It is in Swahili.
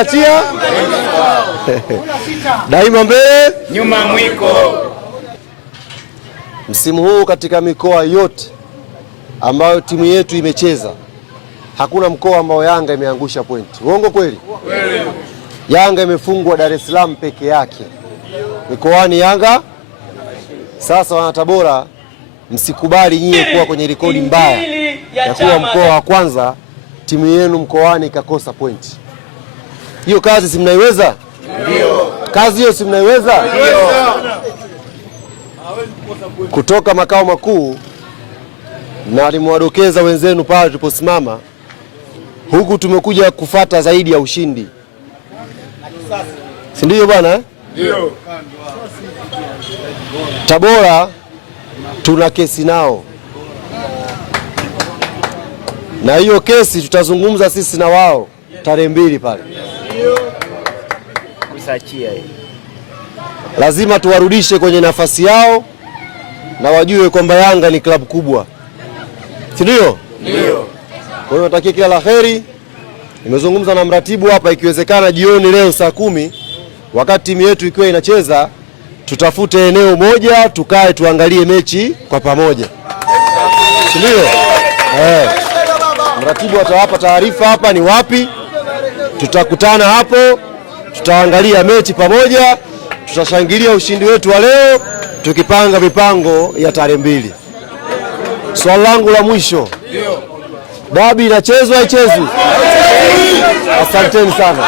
utaachia daima mbele nyuma mwiko. Msimu huu katika mikoa yote ambayo timu yetu imecheza hakuna mkoa ambao Yanga imeangusha pointi. Uongo kweli? Yanga imefungwa Dar es Salaam peke yake. Mikoani Yanga. Sasa wana Tabora, msikubali nyie kuwa kwenye rekodi mbaya ya kuwa mkoa wa kwanza timu yenu mkoani ikakosa pointi. Hiyo kazi si mnaiweza? Ndio. Kazi hiyo si mnaiweza? Ndio. Kutoka makao makuu, na alimwadokeza wenzenu pale tuliposimama, huku tumekuja kufata zaidi ya ushindi. Si ndio bwana? Ndio. Tabora tuna kesi nao, na hiyo kesi tutazungumza sisi na wao tarehe 2 pale. Lazima tuwarudishe kwenye nafasi yao na wajue kwamba Yanga ni klabu kubwa, si ndio? Ndio. Kwa hiyo natakia kila la heri. Nimezungumza na mratibu hapa, ikiwezekana jioni leo saa 10 wakati timu yetu ikiwa inacheza, tutafute eneo moja tukae tuangalie mechi kwa pamoja, si ndio? Mratibu atawapa taarifa hapa ni wapi tutakutana, hapo tutaangalia mechi pamoja, tutashangilia ushindi wetu wa leo, tukipanga mipango ya tarehe 2. Swali langu la mwisho, dabi inachezwa haichezwi? Asanteni sana.